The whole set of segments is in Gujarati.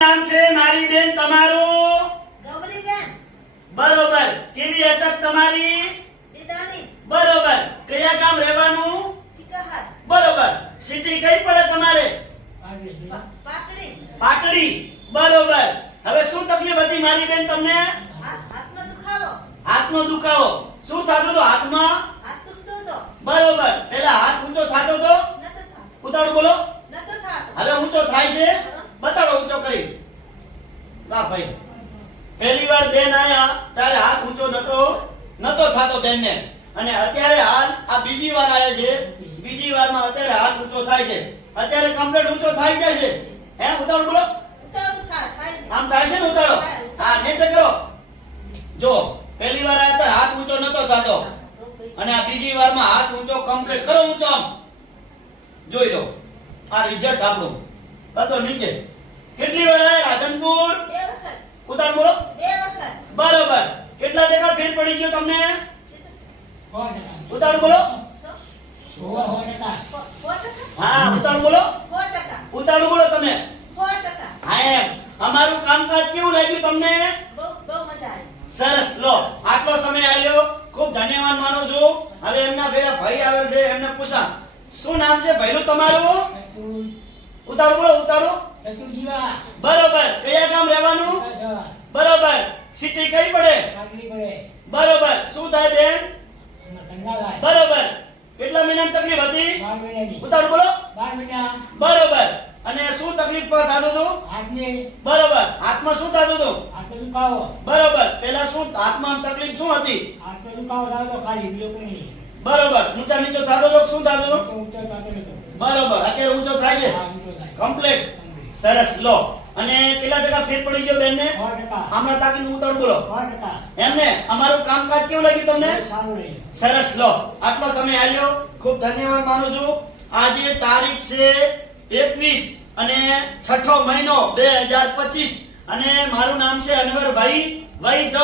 નામ છે મારી બેન તમારું? ગૌરી બેન. બરોબર. કેવી અટક તમારી? દીદાણી. બરોબર. કયા ગામ રહેવાનું? ચિકહાર. બરોબર. સિટી કઈ પડે તમારે? પાટડી. પાટડી. બરોબર. હવે શું તકલીફ હતી મારી બેન તમને? હાથનો દુખાવો. હાથનો દુખાવો. શું થતું હતું હાથમાં? હાથ દુખતો હતો. બરોબર. પેલા હાથ ઊંચો થતો હતો? નતો થતો. ઉતાળું બોલો. નતો થતો. હવે ઊંચો થાય છે? બતાડો ઊંચો કરી. વાહ ભાઈ. પહેલી વાર બેન આયા ત્યારે હાથ ઊંચો નતો થતો બેનને, અને અત્યારે હાલ આ બીજી વાર આયા છે. બીજી વારમાં અત્યારે હાથ ઊંચો થાય છે. અત્યારે કમ્પ્લીટ ઊંચો થઈ જાય છે. હે ઉતાળો બોલો. ઉતારું થાય. આમ થાય છે ને ઉતાળો? હા નીચે કરો. જો પહેલી વાર આયા ત્યારે હાથ ઊંચો નતો થતો, અને આ બીજી વારમાં હાથ ઊંચો કમ્પ્લીટ કરો. ઊંચો આમ જોઈ લો. આ રિઝલ્ટ આપણું. તો નીચે કેટલી વાર આયા રાધનપુર? 2 વખત. ઉતાર બોલો. 2 વખત. બરોબર. કેટલા ટકા ફેર પડી ગયો તમને? ઉતાર બોલો. 100%. હા ઉતાર બોલો. 100%. ઉતાર બોલો તમે. 100%. હા એમ. અમારું કામકાજ કેવું લાગ્યું તમને? બહુ મજા આવી. સરસ. લો આટલો સમય આલ્યો, ખૂબ ધન્યવાદ માનું છું. હવે એમના ભેરા ભાઈ આવે છે, એમને પૂછા શું નામ છે ભાઈનું તમારું? ઉતારો બોલો. ઉતારો. બરોબર. કયા ગામ રહેવાનું? બરોબર. સિટી કઈ પડે? બરોબર. શું થાય બેન? બરોબર. કેટલા મહિનાની તકલીફ હતી? ઉતારો બોલો. બરોબર. અને શું તકલીફ થતું હતું? બરોબર. હાથમાં શું થતું હતું? બરોબર. પેલા શું હાથમાં તકલીફ શું હતી? બરોબર. ઊંચા નીચો થતો હતો? શું થતું હતું? બરોબર. અત્યારે ઊંચો થાય છે કમ્પ્લીટ. સરસ. લો અને કેટલા ટકા ફેર પડી ગયો બેન ને? હમણાં તાકીને ઉતાળ બોલો. એમને અમારું કામકાજ કેવું લાગ્યું તમને? સરસ. લો આટલો સમય આલ્યો, ખૂબ ધન્યવાદ માનું છું. આજે તારીખ છે 21 અને 6ઠો મહિનો 2025, અને મારું નામ છે અનવરભાઈ વૈદ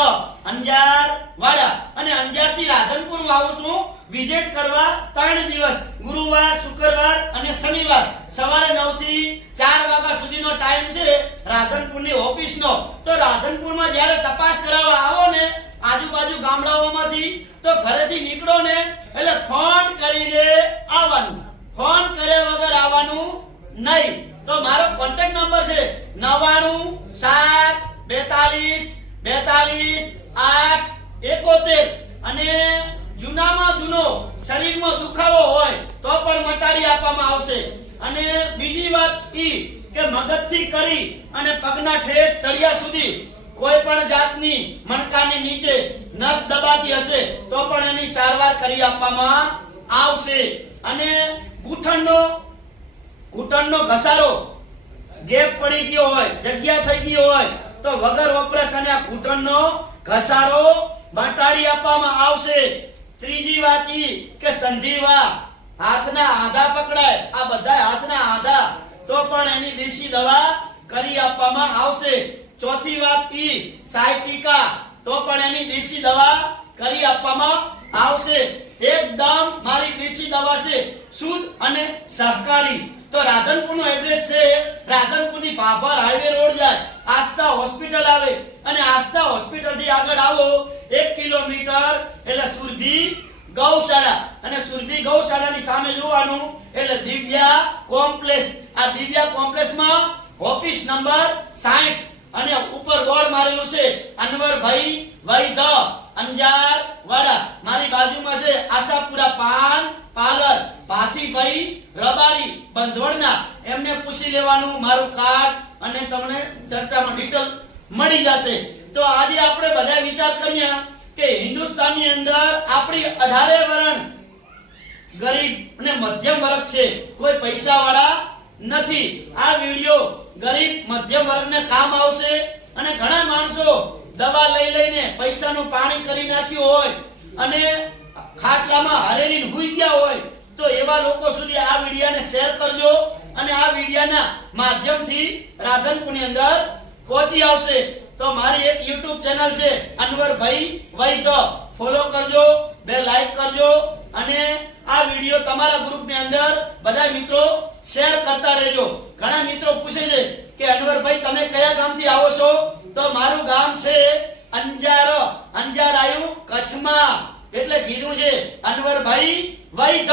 અંજાર વાડા, અને અંજાર થી રાધનપુર આવું છું વિઝિટ કરવા 3 દિવસ, ગુરુવાર, શુક્રવાર અને શનિવાર. સવારે 9 થી 4 વાગ્યા સુધીનો ટાઈમ છે રાધનપુરની ઓફિસનો. તો રાધનપુરમાં જ્યારે તપાસ કરાવવા આવો ને આજુબાજુ ગામડાઓમાંથી, તો ઘરેથી નીકળો ને એટલે ફોન કરીને આવવાનું. ફોન કર્યા વગર આવવાનું નહીં. તો મારો કોન્ટેક્ટ નંબર છે 99 7 42 42 8 71, અને જૂનામાં જૂનો શરીરમાં દુખાવો હોય તો પણ મટાડી આપવામાં આવશે. અને બીજી વાત ઈ કે મગજથી કરી અને પગના ઠેઠ તળિયા સુધી કોઈ પણ જાતની મણકાની નીચે નસ દબાતી હશે તો પણ એની સારવાર કરી આપવામાં આવશે. અને ઘૂંટણનો ઘસારો ગેપ પડી ગયો હોય, જગ્યા થઈ ગઈ હોય, તો વગર ઓપરેશન આ ઘૂંટણનો ઘસારો મટાડી આપવામાં આવશે. ત્રીજી વાત ઈ કે સંધિવા, હાથના આંધા પકડાય, આ બધા હાથના આંધા, તો પણ એની દેશી દવા કરી આપવામાં આવશે. ચોથી વાત ઈ સાયટિકા, તો પણ એની દેશી દવા કરી આપવામાં આવશે. એકદમ મારી દેશી દવા છે, શુદ્ધ અને સહકારી. તો રાધનપુર નું એડ્રેસ છે, રાધનપુર થી ભાભર હાઈવે રોડ જાય, આસ્થા હોસ્પિટલ આવે, અને આસ્થા હોસ્પિટલ થી આગળ આવો 1 કિલોમીટર એટલે સુરભી ગૌશાળા, અને સુરભી ગૌશાળાની સામે જોવાનું એટલે દિવ્યા કોમ્પ્લેક્સ. આ દિવ્યા કોમ્પ્લેક્સમાં ઓફિસ નંબર 60, અને ઉપર બોર્ડ મારેલું છે અનવરભાઈ વૈદ અંજાર વાડા. મારી બાજુમાં છે આશાપુરા પાન પાર્લર, ભાથીભાઈ રબારી બંધવડના. એમને પૂછી લેવાનું મારું કાર્ડ, અને તમને ચર્ચામાં ડિટેલ મળી જશે. તો આજે આપણે બધા વિચાર કરીએ કે હિન્દુસ્તાનની અંદર આપણી 18 વર્ણ ગરીબ અને મધ્યમ વર્ગ છે, કોઈ પૈસાવાળા નથી. આ વિડિયો ગરીબ મધ્યમ વર્ગને કામ આવશે. અને ઘણા માણસો દવા લઈ લઈને પૈસાનું પાણી કરી નાખ્યું હોય અને ખાટલામાં હરેલીને હુઈ ગયા હોય, તો એવા લોકો સુધી આ વિડિયાને શેર કરજો, અને આ વિડિયાના માધ્યમથી રાધનપુરની અંદર પહોંચી આવશે. તો મારી એક YouTube ચેનલ છે અનવરભાઈ વૈદ, ફોલો કરજો, 2 લાઈક કરજો, અને આ વિડિયો તમારા ગ્રુપની અંદર બધા મિત્રો શેર કરતા રહેજો. ઘણા મિત્રો પૂછે છે કે અનવરભાઈ તમે કયા ગામથી આવો છો? તો મારું ગામ છે અંજાર. અંજાર આવ્યું કચ્છમાં. એટલે કીધું છે અનવરભાઈ વૈધ.